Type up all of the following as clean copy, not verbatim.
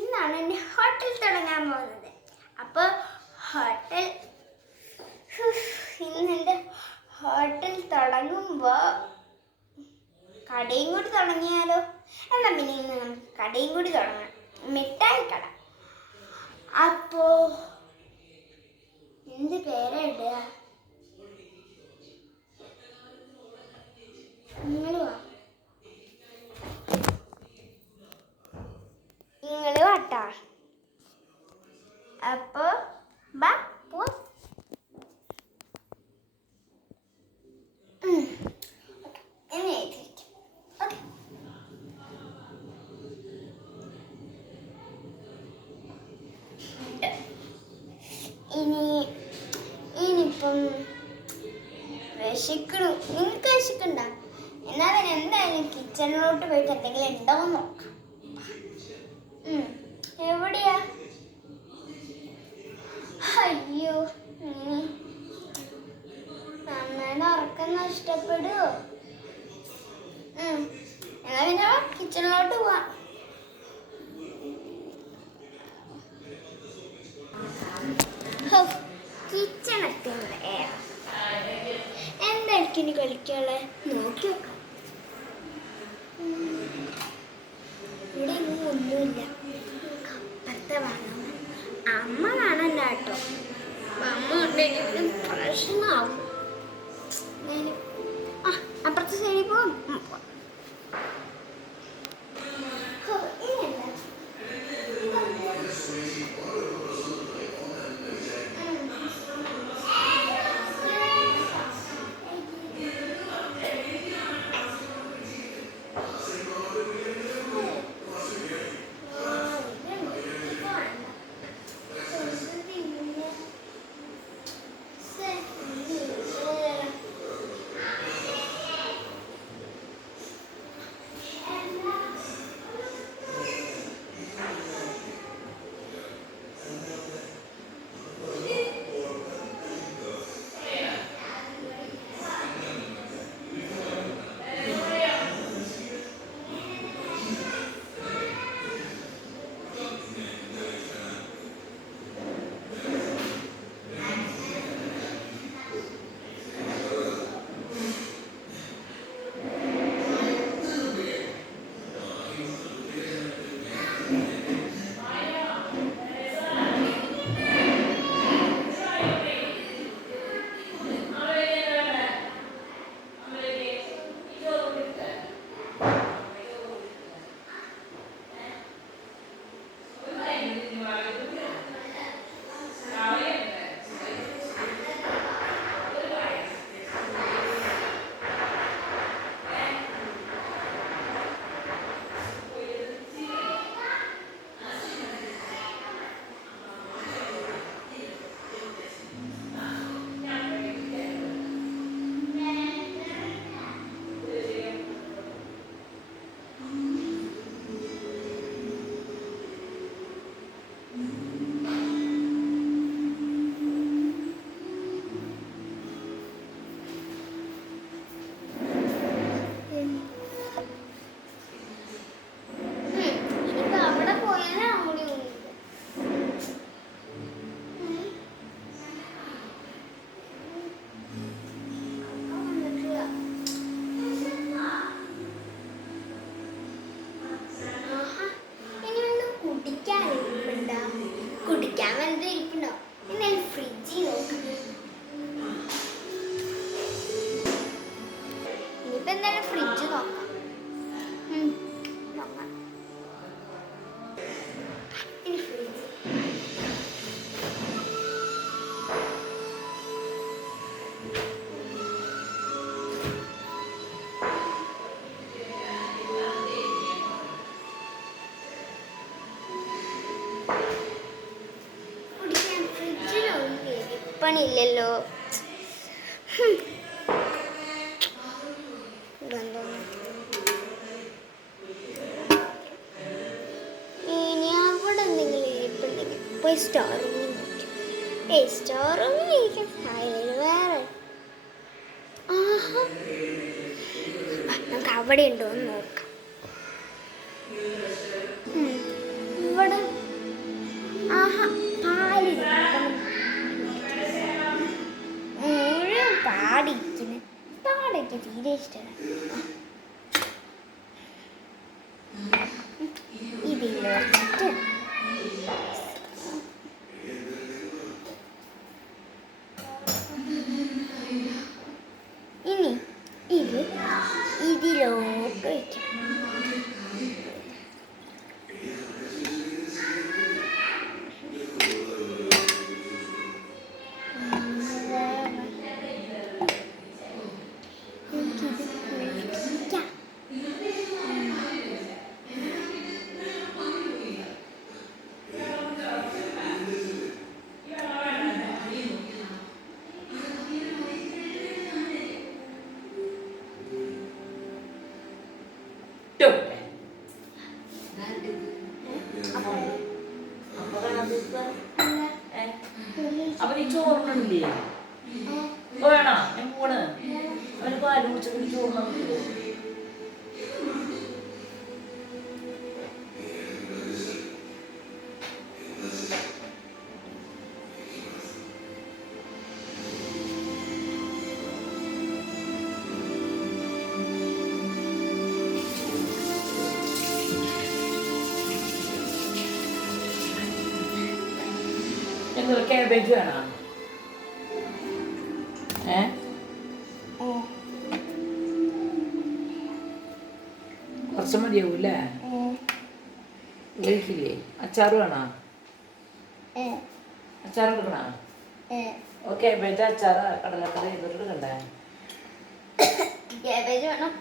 ഇന്നാണ് എൻ്റെ ഹോട്ടൽ തുടങ്ങാൻ പോകുന്നത്. അപ്പോൾ ഹോട്ടൽ ഇന്ന് എൻ്റെ ഹോട്ടൽ തുടങ്ങുമ്പോൾ കടയും കൂടി തുടങ്ങിയാലോ? എന്നാൽ പിന്നെ ഇന്ന് നമുക്ക് കടയും കൂടി തുടങ്ങാം, മിഠായി കട. അപ്പോൾ എന്ത് പേരാ ഇടുക? നിങ്ങൾ വാട്ടാ. അപ്പോൾ ബാ പോ. ഇനിയിപ്പം വിശക്കണം. നിങ്ങൾക്ക് വിശക്കണ്ട? എന്നാൽ എന്തായാലും കിച്ചണിലോട്ട് പോയിട്ട് എന്തെങ്കിലും ഉണ്ടാവും നോക്കാം. എവിടെയാ? അയ്യോ, അമ്മേടെ ഉറക്കം നഷ്ടപ്പെടുവോ? എന്നാ പിന്നെ കിച്ചണിലോട്ട് പോവാം. കിച്ചണൊക്കെ എന്തായിരിക്കും ഇനി കളിക്കാളെ? നോക്കി നോക്കാം. ഇവിടെ ഒന്നും ഒന്നുമില്ല. അപ്പുറത്തെ വേണം. അമ്മ കാണണ്ട കേട്ടോ. അമ്മ ഉണ്ടെങ്കിലും പ്രശ്നമാവും. അപ്പുറത്തെ സൈഡിൽ പോവാം. കുടിക്കാൻ വേണ്ടി ഇരിപ്പുണ്ടോ? എന്നാലും ഫ്രിഡ്ജിൽ നോക്കാം. ഇനിയിപ്പോ എന്തായാലും ഫ്രിഡ്ജ് നോക്കാം. ഇനി ഫ്രിഡ്ജ് പണിയില്ലല്ലോ. ഇനി അവിടെ എന്തെങ്കിലും ഇരിപ്പുണ്ടെങ്കിൽ പോയി സ്റ്റോർ റൂമിൽ നോക്കി. സ്റ്റോർ റൂമിൽ ഇരിക്കാൻ ഫയൽ വേറെ. നമുക്ക് അവിടെ ഉണ്ടോ എന്ന് നോക്കാം. തീരെ ഇഷ്ടമാണ്. ഇതിൽ വെച്ചിട്ട് ഇനി ഇതിലോട്ട് വയ്ക്കാം. അപ്പൊ നീ ചോറിനില്ലേ വേണോ? ഞാൻ പോണ്. അവന് പാല് കുടിച്ചിട്ട് ചോറിനാ കിട്ടുമോ? നിങ്ങൾ കാബേജ് വേണോ? കുറച്ച് മതിയാവൂല്ലേ? കഴിക്കില്ലേ? അച്ചാറ് വേണോ? അച്ചാർ എടുക്കണോ? ഓക്കെ കാബേജ് അച്ചാറ് കടലക്കറി ചെയ്തിട്ട് എടുക്കണ്ടേ? കാബേജ് വേണം.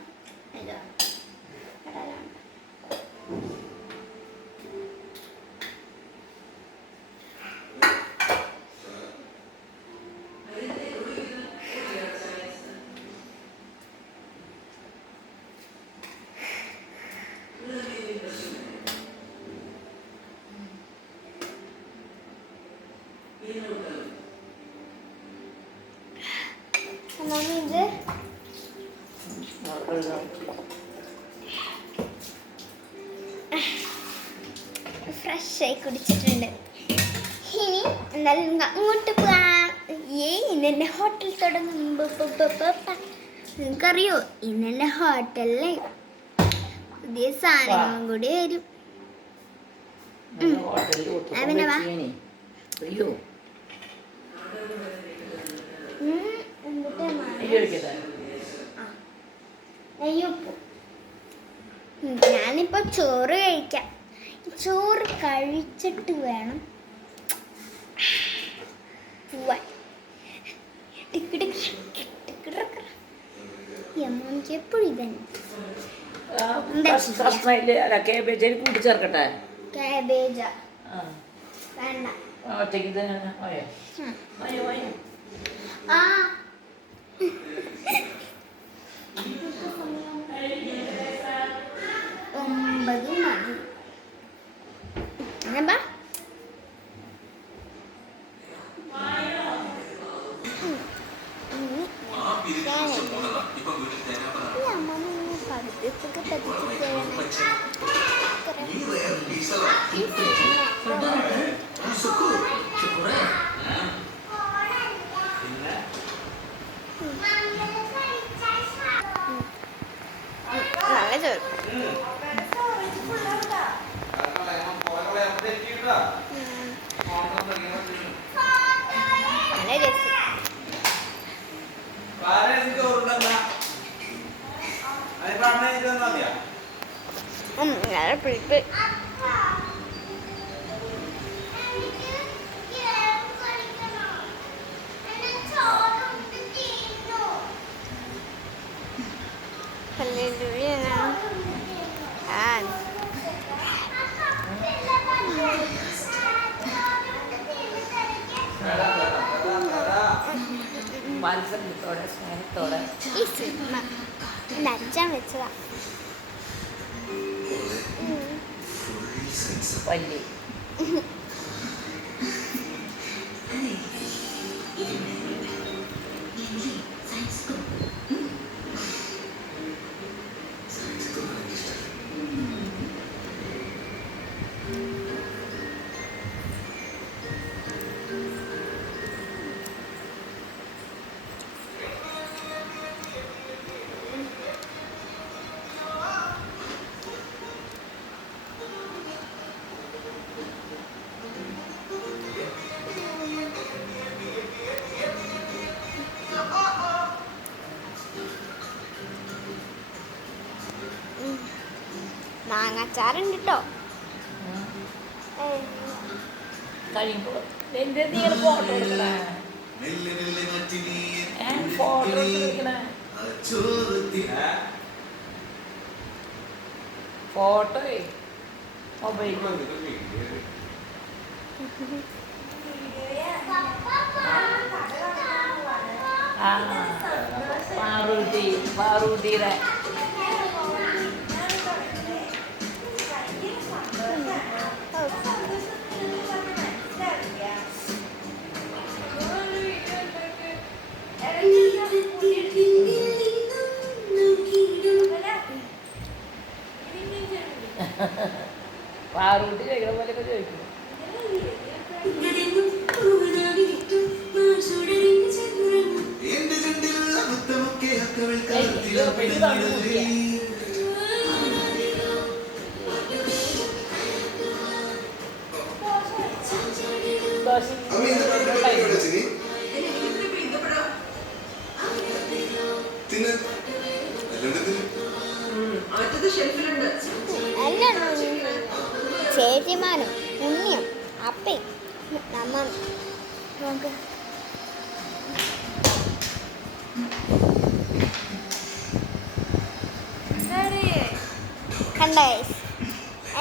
ഇത് ഫ്രഷായി കുടിച്ചിട്ടുണ്ട്. ഇനി എന്തായാലും നമുക്ക് അങ്ങോട്ട് പോകാം. ഇന്നെന്നെ ഹോട്ടൽ തുടങ്ങുമ്പോൾ നിങ്ങൾക്കറിയോ, ഇന്നെന്നെ ഹോട്ടലിൽ പുതിയ സാധനങ്ങളും കൂടി വരും. പിന്നെ വാ. ഞാനിപ്പോ ചോറ് കഴിക്കാം. ചോറ് കഴിച്ചിട്ട് വേണം പോവാൻ. എപ്പോഴും ഇതന്നെ. കൂട്ടി ചേർക്കട്ടെ? കാബേജാ വേണ്ട. ഒറ്റയ്ക്ക് തന്നെ ആ 9 മണി. എന്നാ പഠിപ്പിച്ചൊക്കെ നല്ല ചോറ്. നല്ല രസം. നല്ല പിടിപ്പ്. വാത്സല്യത്തോടെ സ്നേഹത്തോടെ ഈ സിനിമ എൻ്റെ അച്ഛൻ വെച്ചതാ. പല്ലി അച്ചാറുണ്ട് കേട്ടോ. കഴിയുമ്പോൾ എന്റെ നീ ഫോട്ടോ എടുക്കണേ, ഫോട്ടോ എടുക്കണേ, ഫോട്ടോ മൊബൈലിൽ പാറൂട്ടിയുടെ പാറൂട്ടി ചോദിക്കണ പോലെയൊക്കെ ചോദിക്കുന്നു. ചേച്ചിമാനും ഉണ്ണിയും അപ്പയും നമ്മ നമുക്ക് കണ്ടോ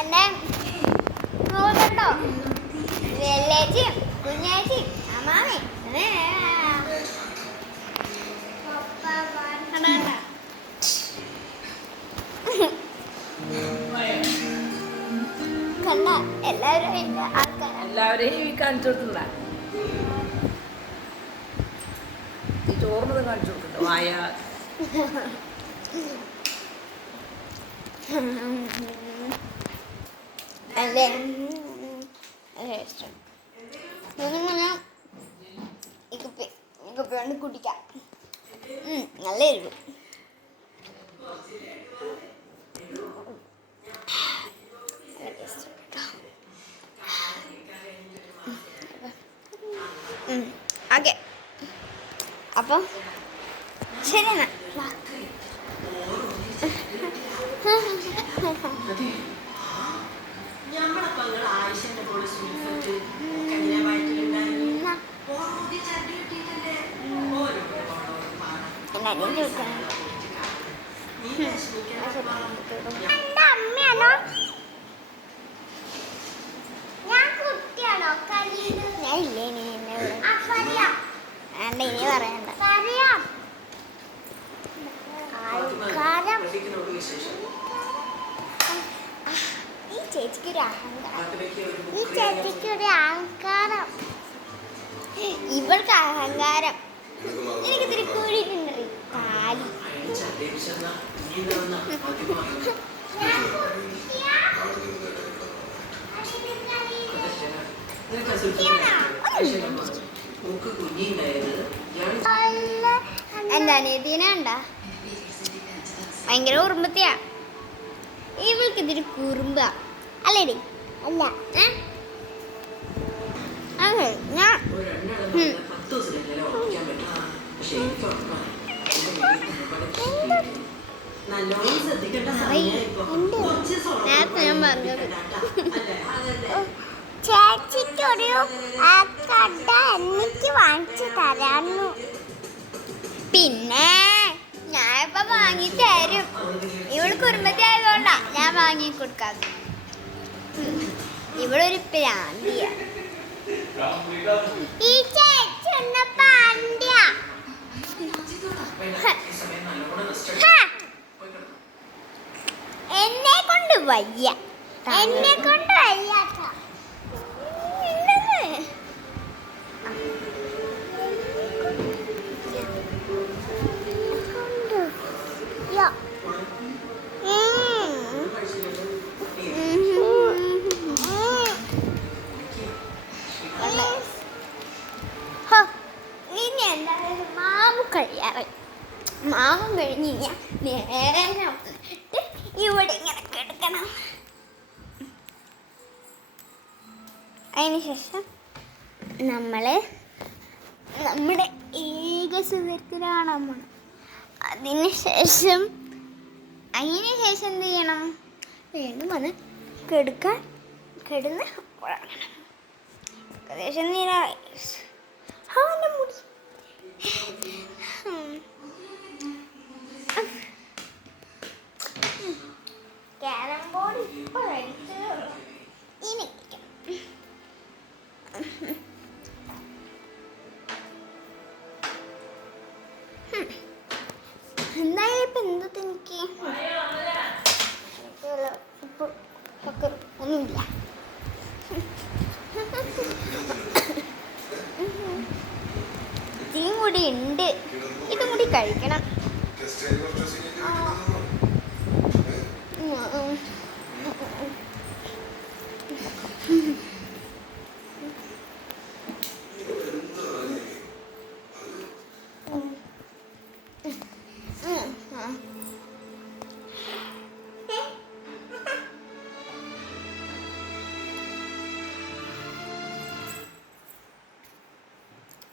എൻ്റെ കണ്ടോ വെല്ലേച്ചിയും കുഞ്ഞേച്ചിയും അമ്മാമയും കണ്ട എല്ലാവരും എല്ലാവരെയും കാണിച്ചു കൊടുക്കണ്ട, ഈ ചോറിനത് കാണിച്ചു കൊടുക്കണ്ട. വായ അതെ ഈ കുപ്പി കൊണ്ട് കുടിക്കാം. നല്ല എരിവ്. ഓക്കെ, അപ്പം ശരി എന്നാ. അമ്മയാണോ ഞാൻ ഇല്ലേ നീ എന്നെ ഇനി പറയണ്ട. ഈ ചേച്ചിക്കൊരു അഹങ്കാരം, ഇവൾക്ക് അഹങ്കാരം. എനിക്ക് ഇത്തിരി കൂടിയിട്ടുണ്ട് കാലി. എന്താ നീതിനുണ്ട ഭയങ്കര കുറുമ്പത്തിയാ. ഇവൾക്ക് ഇതിന് കുറുമ്പ അല്ലേടി? അല്ല ഞാൻ ചേച്ചിക്കൊരു കട എനിക്ക് വാങ്ങിച്ചു തരാന്നു. പിന്നെ ഞാൻ ഇപ്പൊ വാങ്ങി തരും. ഇവള് കുടുംബത്തി ആയതുകൊണ്ടാ ഞാൻ വാങ്ങി കൊടുക്കാതെ. ഇവളൊരു പ്രാന്തിയാ. ഈ ചേച്ചി എന്ന പാണ്ഡ്യ എന്നെ കൊണ്ട് വയ്യ, എന്നെ കൊണ്ട് വയ്യാത്ത ഇനി എന്തായാലും മാവ് കഴിയാറ്. മാവും കഴിഞ്ഞ് കഴിഞ്ഞാൽ നേരെ വന്നിട്ട് ഇവിടെ ഇങ്ങനെ കിടക്കണം. അതിനുശേഷം നമ്മള് നമ്മുടെ ഏക സുഹൃത്തിനാണ് അതിനുശേഷം എന്ത് ചെയ്യണം? വീണ്ടും വന്ന് കിടന്ന് ഉറങ്ങണം. ഏകദേശം നേരായി. ആ എൻ്റെ മുടി. ക്യാരം ബോർഡ് ഇപ്പോൾ അടിച്ചതേ ഉള്ളൂ. ഇനി കളിക്കാം. എന്തായാലും ഇപ്പം എന്തത് എനിക്ക് ഇപ്പോൾ ഒന്നുമില്ല. ഇതും കൂടി ഉണ്ട്. ഇതും കൂടി കഴിക്കണം.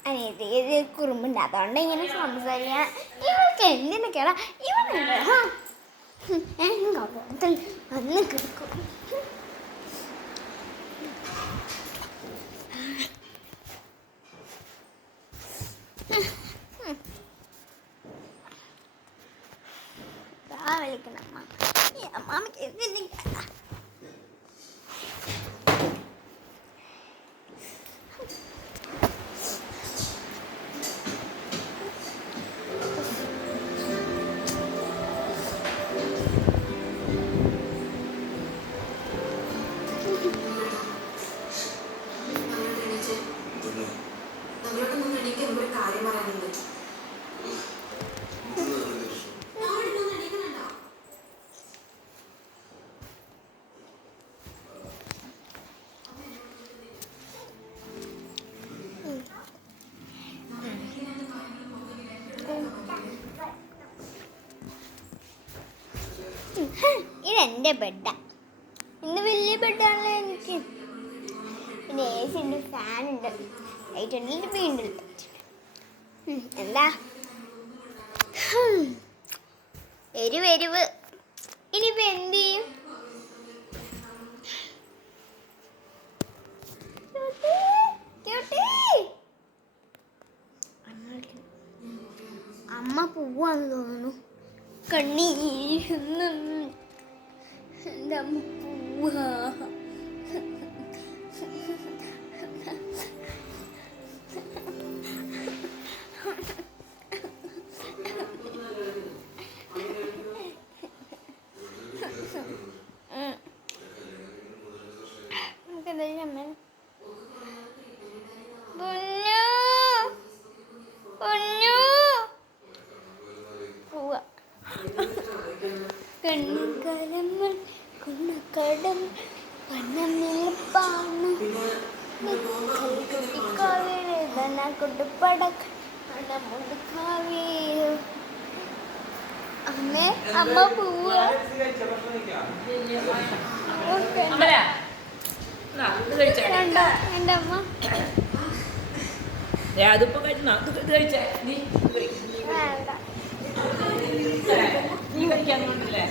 അനിയത്തിക്ക് കുറുമ്പുണ്ട്, അതുകൊണ്ട് ഇങ്ങനെ സംസാരിക്കാൻ. ഇവൾക്ക് എന്തിനൊക്കെയാ ഇവനുണ്ട്. കപോളത്തിൽ വന്ന് കിടക്കും. വിളിക്കണം അമ്മ. അമ്മാമ്മക്ക് എന്തിനാ ഇതെൻ്റെ ബെഡാ. ഇന്ന് വലിയ ബെഡാണല്ലോ എനിക്ക്. പിന്നെ എ സി ഉണ്ട്, ഫാനുണ്ട്, ലൈറ്റ് ഉണ്ട്, വീണ്ടും എന്താ എരിവ്. ഇനിയിപ്പോൾ എന്ത് ചെയ്യും? അമ്മ പോവാന്ന് തോന്നുന്നു. കണ്ണി എൻ്റെ അമ്മ പോവാ. നമുക്കെന്താ അമ്മ പോവാ. കണ്ണുകലങ്ങൾ കൊണ്ടക്കടം പണമിപ്പാണ് കുട്ടിക്കാവേദന കൊണ്ടുപടക്ക പണമുടുക്കാവേ. അമ്മ പോവാ. എൻ്റെ അമ്മ അതിപ്പോ കഴിച്ചേ നീ വേണ്ട. നീ കഴിക്കാൻ കൊണ്ടില്ലേ?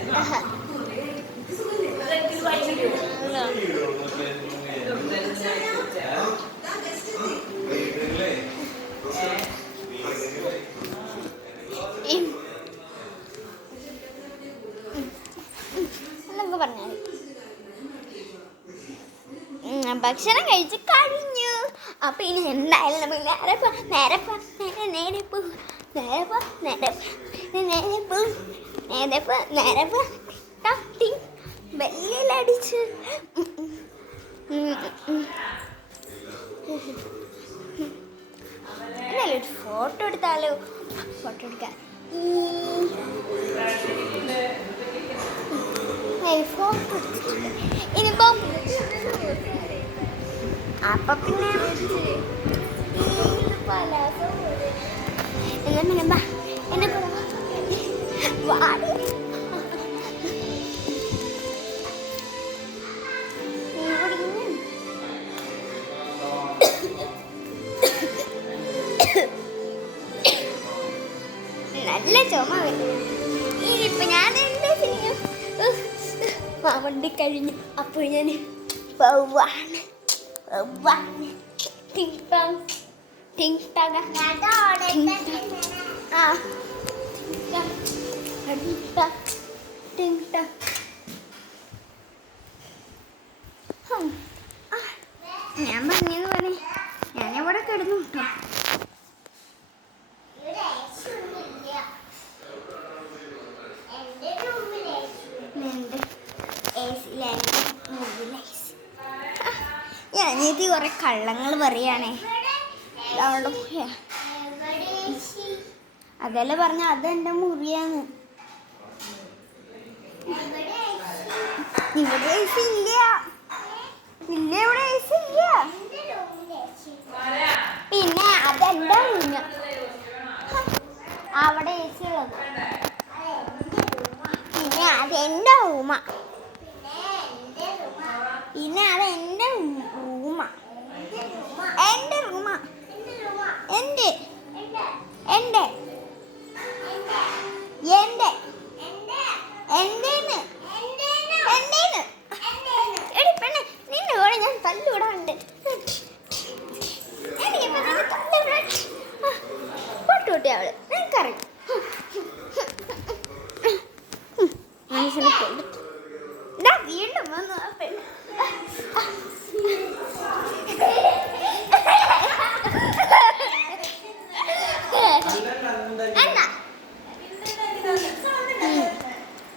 എന്നൊക്കെ പറഞ്ഞാൽ ഭക്ഷണം കഴിച്ച് കഴിഞ്ഞു. അപ്പൊ ഇനി എന്തായാലും നമ്മൾ നേരെ ബെല്ലടിച്ച് എന്നാലും ഒരു ഫോട്ടോ എടുത്താലോ? ഫോട്ടോ എടുക്കാം. ഫോട്ടോ ഇനിയിപ്പം അപ്പൊ പിന്നെ എന്നാ എന്നെ വാടി നല്ല ചുമ. ഇനിയിപ്പൊ ഞാൻ എന്താ ചെയ്യും? ആ വണ്ടി കഴിഞ്ഞു. അപ്പോൾ ഞാൻ പോവാണ്. ടിങ് ടോങ് ടിങ് ടോങ്. ആ ടിങ് ടോങ്. ഞാൻ പറഞ്ഞതുപോലെ ഞാനിവിടെ കിടന്നു കേട്ടോ. ഞാനീതി കുറെ കള്ളങ്ങൾ പറയാണേ. അതല്ലേ പറഞ്ഞ അതെന്റെ മുറിയാണ്. ഇവിടെ AC ഇല്ല. ഇല്ല, ഇവിടെ AC ഇല്ല. പിന്നെ അതെന്റെ റൂമ്. അവിടെ AC ഉള്ളത്. പിന്നെ അതെന്റെ റൂമ. പിന്നെ അതെന്റെ റൂമ. എന്റെ റൂമ. എന്റെ എന്റെ എന്റെ എന്റേന്ന് എന്റേന്ന്. എടി പെണ്ണെ, നിന്റെ കൂടെ ഞാൻ തല്ലുകൂടാണ്ട്. പൊട്ടുകൂട്ടി അവള് എനിക്കറിയാം. മനുഷ്യനെ കൊടുത്തു. വീണ്ടും വന്നു ആ പെണ്ണ്. എന്നാ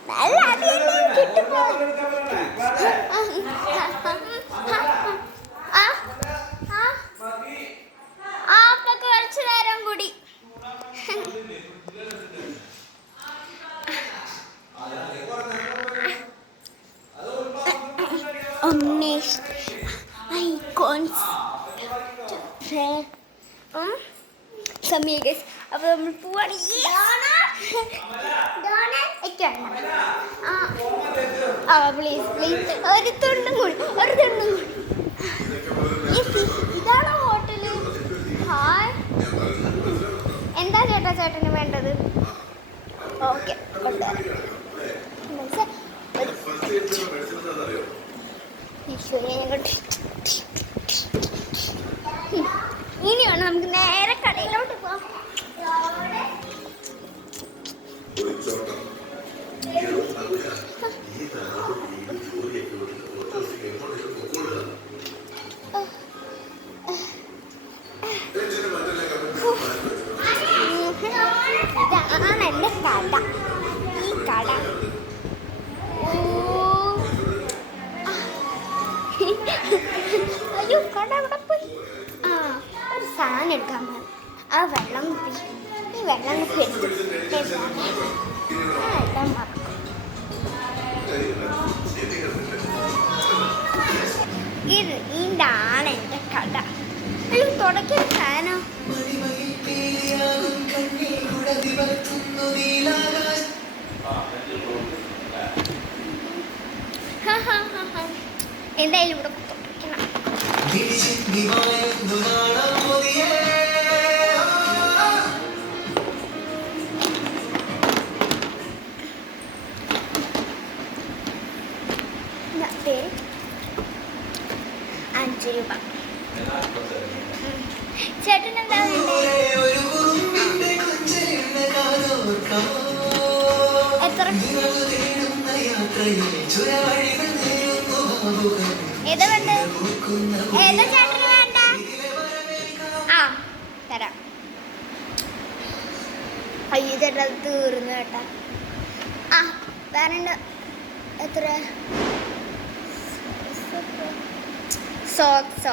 നല്ല അതിലും കിട്ടുമ്പോ കുറച്ചു നേരം കൂടി. സമയ ഗൈസ്, അപ്പൊ നമ്മൾ പോവാണ്. പ്ലീസ് പ്ലീസ് ഒരു തുണ്ടും കൂടി. ഇതാണോ ഹോട്ടല്? ഹായ്, എന്താ ചേട്ടന് വേണ്ടത്? ഓക്കെ, കൊണ്ടുവരാം. ഇനിയാണ് നമുക്ക് നേരെ കടയിലോട്ട് പോവാം. ഇതാണ് എൻ്റെ കട. ഈ കട അയ്യോ, കട അവിടെ പോയി. ഒരു സാധനം എടുക്കാൻ പോയി. ആ വെള്ളം കുപ്പി, ഈ വെള്ളം കുപ്പി എടുത്തു എല്ലാം മറക്കും. ഇതാണ് എൻ്റെ കട. അയ്യോ, തുടക്കിയ സാധനം. എന്തായാലും ഇവിടെ തുടക്കണം. പേര് 5 രൂപ. ചേട്ടൻ എന്താ എത്ര? ഏതാ വേണ്ട? ഏതാ ചേട്ടന് വേണ്ട? ആ, തരാം. അയ്യോ ചേട്ടാ, അത് തീർന്നു കേട്ടാ. ആ, വേണ്ട. എത്ര? സോക്സ്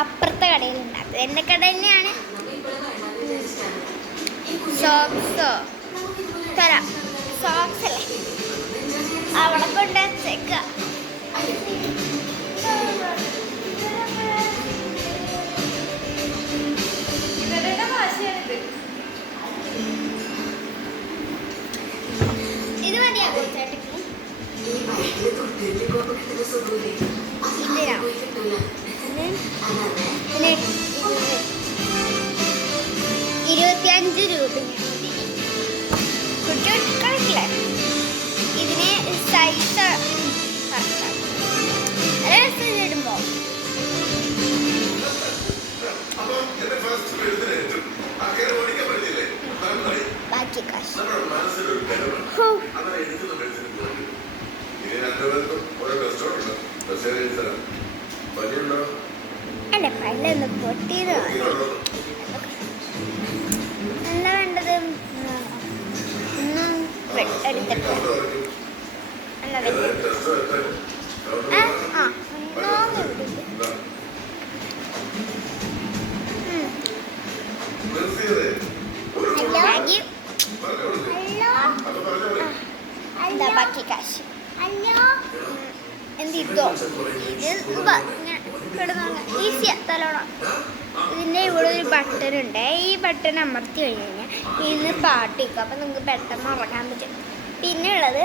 അപ്പുറത്തെ കടയിലുണ്ടാക്കും. എൻ്റെ കട തന്നെയാണ്. സോക്സ് തരാം. സോക്സ് അല്ലേ, അവിടെ കൊണ്ട് വെച്ചേക്ക. ഇത് മതിയാകോ ചേട്ടക്ക്? ഇതിനാ 25 രൂപ. കുട്ടി കണക്കില്ല. ഇതിന് ഹോ. എന്റെ പല്ലൊന്ന് പൊട്ടിയത് എന്താ വേണ്ടത്? എടുത്തിട്ട് എന്താ എന്താ ബാക്കി കാശ് എന്തിട്ടോ ഇത് കിടന്നു ഈസിയാ തലോണം. ഇതിൻ്റെ ഇവിടെ ഒരു ബട്ടൺ ഉണ്ട്. ഈ ബട്ടൺ അമർത്തി കഴിഞ്ഞ് കഴിഞ്ഞാൽ ഇന്ന് പാട്ട് കേൾക്കും. അപ്പം നിങ്ങൾക്ക് പെട്ടെന്ന് ഉറങ്ങാൻ പറ്റും. പിന്നെ ഉള്ളത്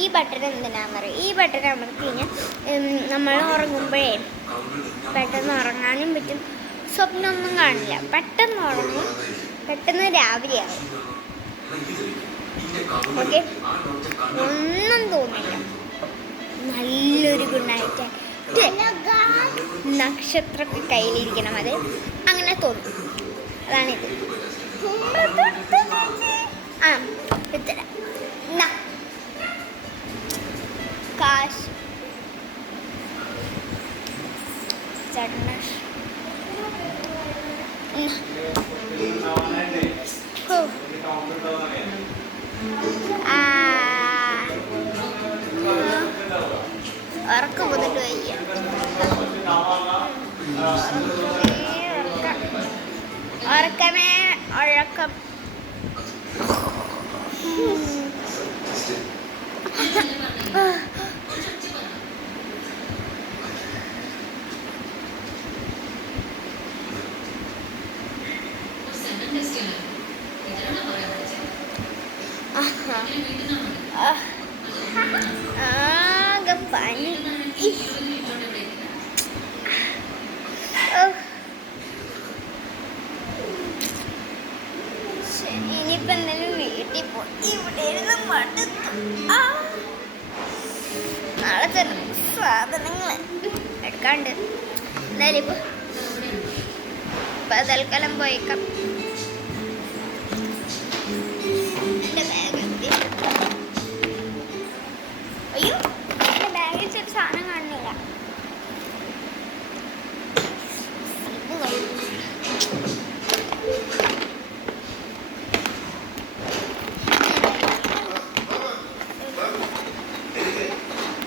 ഈ ബട്ടൺ എന്തിനാന്ന് പറയും. ഈ ബട്ടൺ അമർത്തി കഴിഞ്ഞാൽ നമ്മൾ ഉറങ്ങുമ്പോഴേ പെട്ടെന്ന് ഉറങ്ങാനും പറ്റും. സ്വപ്നമൊന്നും കാണില്ല. പെട്ടെന്ന് ഉറങ്ങും. പെട്ടെന്ന് രാവിലെയാവും. ഓക്കെ, ഒന്നും തോന്നില്ല. നല്ലൊരു ഗുഡ് നൈറ്റ്. നക്ഷത്രമൊക്കെ കയ്യിലിരിക്കണം. അത് അങ്ങനെ തോന്നും. അതാണിത്. ആ ഇത്തരം കാശ് ഉറക്കം വന്നിട്ട് വയ്യ. ഉറക്കമേ ഉറക്കം. ആകെ പനി. ഇനിയിപ്പോൾ എന്തായാലും വീട്ടിൽ പോയി. ഇവിടെ ഇരുന്ന് മടുത്തു. നാളെ ചെറിയ സാധനങ്ങൾ എടുക്കാണ്ട്. എന്തായാലും ഇപ്പോൾ തൽക്കാലം പോയേക്കാം.